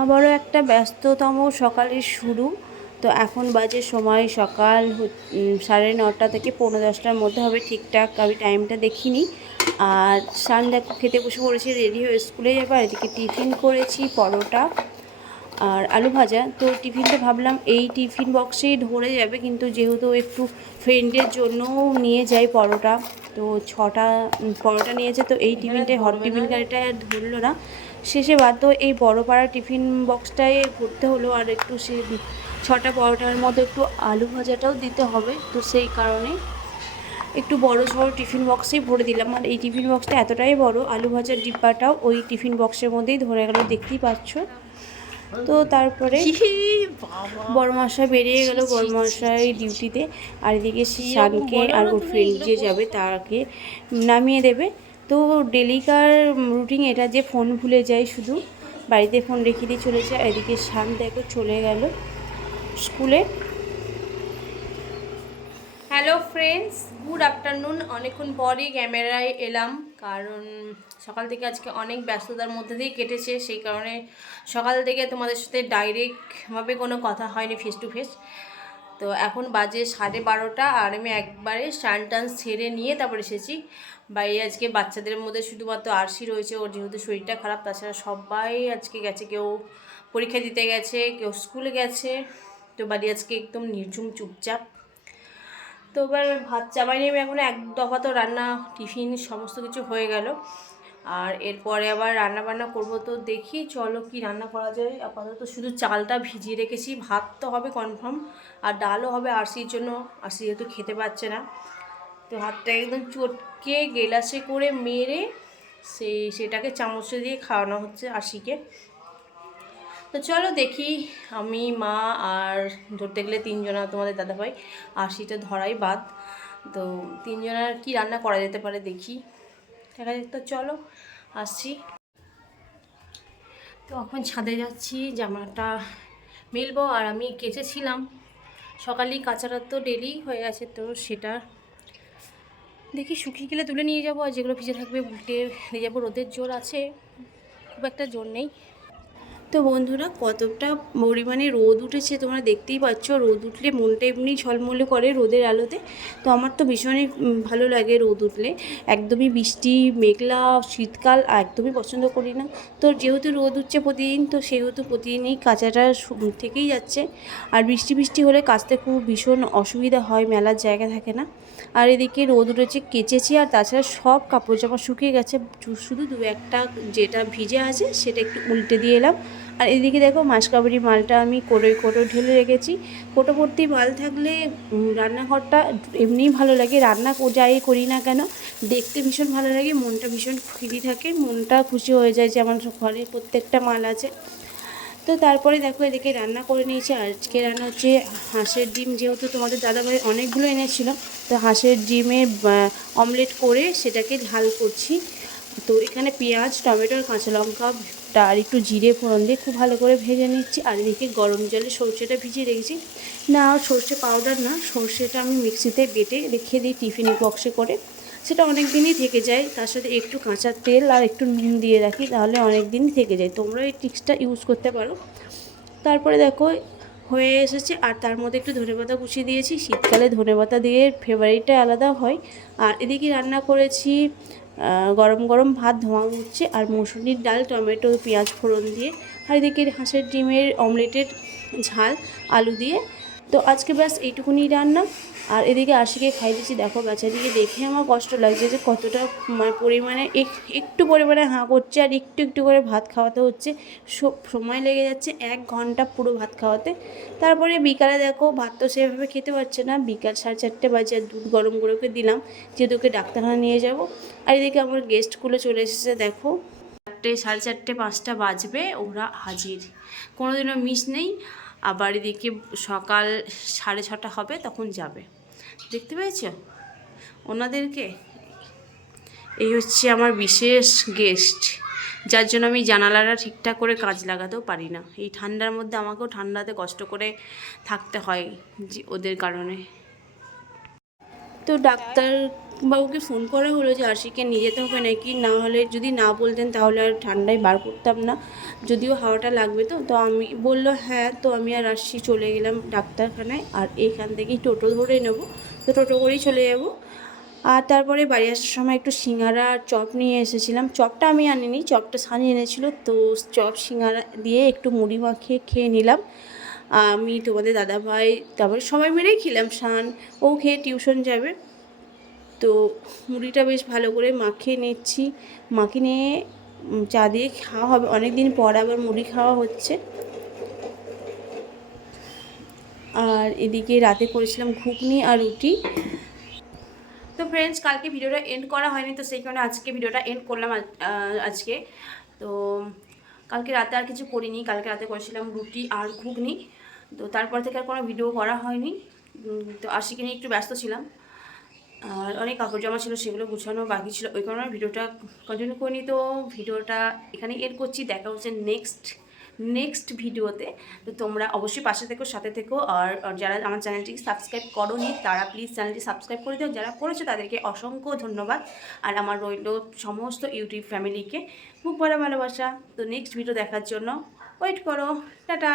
আবারও একটা ব্যস্ততম সকালের শুরু। তো এখন বাজে সময় সকাল 9:30 থেকে 9:45টার মধ্যে হবে ঠিকঠাক, আমি টাইমটা দেখিনি। আর সান দেখো খেতে বসে পড়েছি, রেডি হয়ে স্কুলে যাবে। আর এদিকে টিফিন করেছি পরোটা আর আলু ভাজা। তো টিফিনটা ভাবলাম এই টিফিন বক্সেই ধরে যাবে, কিন্তু যেহেতু একটু ফ্রেন্ডের জন্যও নিয়ে যাই পরোটা, তো 6টা পরোটা নিয়েছে। তো এই টিফিনটাই হট টিফিন গাড়িটা ধরলো না, শেষে বাধ্য এই বড় পাড়া টিফিন বক্সটায় ভরতে হলো। আর একটু সে 6টা পরোটার মধ্যে একটু আলু ভাজাটাও দিতে হবে, তো সেই কারণে একটু বড় সড়ো টিফিন বক্সেই ভরে দিলাম। আর এই টিফিন বক্সটা এতটাই বড়, আলু ভাজার ডিব্বাটাও ওই টিফিন বক্সের মধ্যেই ধরে গেল, দেখতেই পাচ্ছ। তো তারপরে বড়মশাই বেরিয়ে গেল, বড়মশাই ডিউটিতে। আর এদিকে শানকে আর ওর ফ্রেন্ড যে যাবে তাকে নামিয়ে দেবে। তো ডেলিকার রুটিন এটা যে ফোন ভুলে যায়, শুধু বাড়িতে ফোন রেখে দিয়ে চলে যায়। এদিকে শান দেখো চলে গেল স্কুলে। Hello friends, good afternoon. অনেকক্ষণ পরই ক্যামেরায় এলাম, কারণ সকাল থেকে আজকে অনেক ব্যস্ততার মধ্যে দিয়ে কেটেছে, সেই কারণে সকাল থেকে তোমাদের সাথে ডাইরেক্টভাবে কোনো কথা হয়নি ফেস টু ফেস। তো এখন বাজে 12:30, আর আমি একবারে স্নান টান ছেড়ে নিয়ে তারপর এসেছি বাইরে। আজকে বাচ্চাদের মধ্যে শুধুমাত্র আরশি রয়েছে, ওর যেহেতু শরীরটা খারাপ। তাছাড়া সবাই আজকে গেছে, কেউ পরীক্ষা দিতে গেছে, কেউ স্কুলে গেছে। তো বাড়ি আজকে একদম নির্ঝুম চুপচাপ। তো এবার ভাত চাপাই নেবে এখন, এক দফা তো রান্না টিফিন সমস্ত কিছু হয়ে গেল। আর এরপরে আবার রান্না বান্না করবো, তো দেখি চলো কি রান্না করা যায়। আপাতত শুধু চালটা ভিজিয়ে রেখেছি, ভাত তো হবে কনফার্ম, আর ডালও হবে আরসির জন্য। আরসি যেহেতু খেতে পাচ্ছে না, তো হাতটা একদম চটকে গেলাসে করে মেরে সেটাকে চামচে দিয়ে খাওয়ানো হচ্ছে আরসিকে। তো চলো দেখি, আমি মা আর ধরতে গেলে 3জনা তোমাদের দাদাভাই, আরসিটা ধরাই বাদ। তো 3জনার কি রান্না করা যেতে পারে দেখি, দেখা যাক। তো চলো আসছি। তো এখন ছাদে যাচ্ছি, জামাটা মেলবো। আর আমি কেচেছিলাম সকালেই, কাচাটা তো ডেলি হয়ে গেছে, তো সেটা দেখি শুকিয়ে গেলে তুলে নিয়ে যাবো। আর যেগুলো ভিজে থাকবে উল্টে নিয়ে যাবো। রোদের জোর আছে, খুব একটা জোর নেই। তো বন্ধুরা, কতটা পরিমাণে রোদ উঠেছে তোমরা দেখতেই পাচ্ছ। রোদ উঠলে মনটা এমনি ঝলমলে করে রোদের আলোতে। তো আমার তো ভীষণই ভালো লাগে রোদ উঠলে। একদমই বৃষ্টি মেঘলা শীতকাল একদমই পছন্দ করি না। তো যেহেতু রোদ উঠছে প্রতিদিন, তো সেহেতু প্রতিদিনই কাচাটা থেকেই যাচ্ছে। আর বৃষ্টি বৃষ্টি হলে কাচতে খুব ভীষণ অসুবিধা হয়, মেলার জায়গা থাকে না। আর এদিকে রোদ উঠেছে, কেচেছি। আর তাছাড়া সব কাপড় জামা শুকিয়ে গেছে, শুধু 2-1টা যেটা ভিজে আছে সেটা একটু উল্টে দিয়ে এলাম। আর এদিকে দেখো মাসকাবারি মালটা আমি কোটো ঢেলে রেখেছি। কোটো ভর্তি মাল থাকলে রান্নাঘরটা এমনিই ভালো লাগে, রান্না যাই করি না কেন দেখতে ভীষণ ভালো লাগে, মনটা ভীষণ ফ্রি থাকে, মনটা খুশি হয়ে যায় যে আমার ঘরে প্রত্যেকটা মাল আছে। তো তারপরে দেখো এদিকে রান্না করে নিয়েছি। আজকে রান্না হচ্ছে হাঁসের ডিম, যেহেতু তোমাদের দাদাভাই অনেকগুলো এনেছিল, তো হাঁসের ডিমের অমলেট করে সেটাকে ঝাল করছি। তো এখানে পেঁয়াজ, টমেটো আর কাঁচা লঙ্কা আর একটু জিরে ফোড়ন দিয়ে খুব ভালো করে ভেজে নিচ্ছি। আর এদিকে গরম জলে সর্ষেটা ভিজিয়ে রেখেছি। না, সর্ষে পাউডার না, সর্ষেটা আমি মিক্সিতে বেটে রেখে দিই টিফিন বক্সে করে, সেটা অনেক দিনই থেকে যায়। তার সাথে একটু কাঁচা তেল আর একটু নুন দিয়ে রাখি, তাহলে অনেক দিন থেকে যায়। তোমরা এই ট্রিক্সটা ইউজ করতে পারো। তারপরে দেখো হয়ে এসেছে, আর তার মধ্যে একটু ধনেপাতা কুচিয়ে দিয়েছি। শীতকালে ধনেপাতা দিয়ে ফেভারিটটা আলাদা হয়। আর এদিকে রান্না করেছি গরম গরম ভাত ধোঁয়া উঠছে, আর মসুরির ডাল টমেটো পেঁয়াজ ফোড়ন দিয়ে। আর এদিকে হাঁসের ডিমের অমলেটের ঝাল আলু দিয়ে। তো আজকে ব্যাস এইটুকুনি রান্না। আর এদিকে আশিকে খাই দিচ্ছি। দেখো বাচ্চাদিকে দেখে আমার কষ্ট লাগছে যে কতটা পরিমাণে একটু পরিমাণে হাঁ করছে, আর একটু একটু করে ভাত খাওয়াতে হচ্ছে। সময় লেগে যাচ্ছে 1 ঘন্টা পুরো ভাত খাওয়াতে। তারপরে বিকালে দেখো ভাত তো সেভাবে খেতে পারছে না, বিকাল 4:30 বাজে। আর দুধ গরম করে ওকে দিলাম, যেহেতু ওকে ডাক্তারখানা নিয়ে যাব। আর এদিকে আমার গেস্টগুলো চলে এসেছে, দেখো 4টে 4:30 5টা বাজবে ওরা হাজির, কোনোদিনও মিস নেই। আবার এদিকে সকাল 6:30 হবে, তখন যাবে। দেখতে পেয়েছ ওনাদেরকে? এই হচ্ছে আমার বিশেষ গেস্ট, যার জন্য আমি জানালাটা ঠিকঠাক করে কাজ লাগাতেও পারি না। এই ঠান্ডার মধ্যে আমাকেও ঠান্ডাতে কষ্ট করে থাকতে হয় ওদের কারণে। তো ডাক্তার বাবুকে ফোন করা হলো যে আরশিকে নিয়ে যেতে হবে নাকি, না হলে যদি না বলতেন তাহলে আর ঠান্ডায় বার করতাম না, যদিও হাওয়াটা লাগবে। তো আমি বললো হ্যাঁ, তো আমি আর আরশি চলে গেলাম ডাক্তারখানায়, আর এইখান থেকেই টোটো ধরে নেবো, তো টোটো করেই চলে যাবো। আর তারপরে বাড়ি আসার সময় একটু সিঙ্গারা আর চপ নিয়ে এসেছিলাম, চপটা আমি আনিনি, চপটা সানি এনেছিলো, তো চপ সিঙ্গারা দিয়ে একটু মুড়ি মাখিয়ে খেয়ে নিলাম। আমি, তোমাদের দাদাভাই, তারপরে সবাই মিলেই খেলাম। শান ও খেয়ে টিউশন যাবে, তো মুড়িটা বেশ ভালো করে মাখিয়ে নিচ্ছি, মাখিয়ে নিয়ে চা দিয়ে খাওয়া হবে। অনেক দিন পর আবার মুড়ি খাওয়া হচ্ছে। আর এদিকে রাতে করেছিলাম ঘুগনি আর রুটি। তো ফ্রেন্ডস, কালকে ভিডিওটা এন্ড করা হয়নি, তো সেই কারণে আজকে ভিডিওটা এন্ড করলাম আজকে। তো কালকে রাতে আর কিছু করিনি, কালকে রাতে করেছিলাম রুটি আর ঘুগনি। তো তারপর থেকে আর কোনো ভিডিও করা হয়নি। তো আশিকে নিয়ে একটু ব্যস্ত ছিলাম, আর অনেক কাপড় জামা ছিল, সেগুলো গুছানো বাকি ছিল, ওই কারণে ভিডিওটা কন্টিনিউ করিনি। তো ভিডিওটা এখানে এড করছি, দেখা হচ্ছে নেক্সট ভিডিওতে। তো তোমরা অবশ্যই পাশে থেকো, সাথে থেকো। আর যারা আমার চ্যানেলটিকে সাবস্ক্রাইব করোনি তারা প্লিজ চ্যানেলটি সাবস্ক্রাইব করে দিও, যারা করেছো তাদেরকে অসংখ্য ধন্যবাদ। আর আমার রইল সমস্ত ইউটিউব ফ্যামিলিকে খুব বড় ভালোবাসা। তো নেক্সট ভিডিও দেখার জন্য ওয়েট করো। টাটা।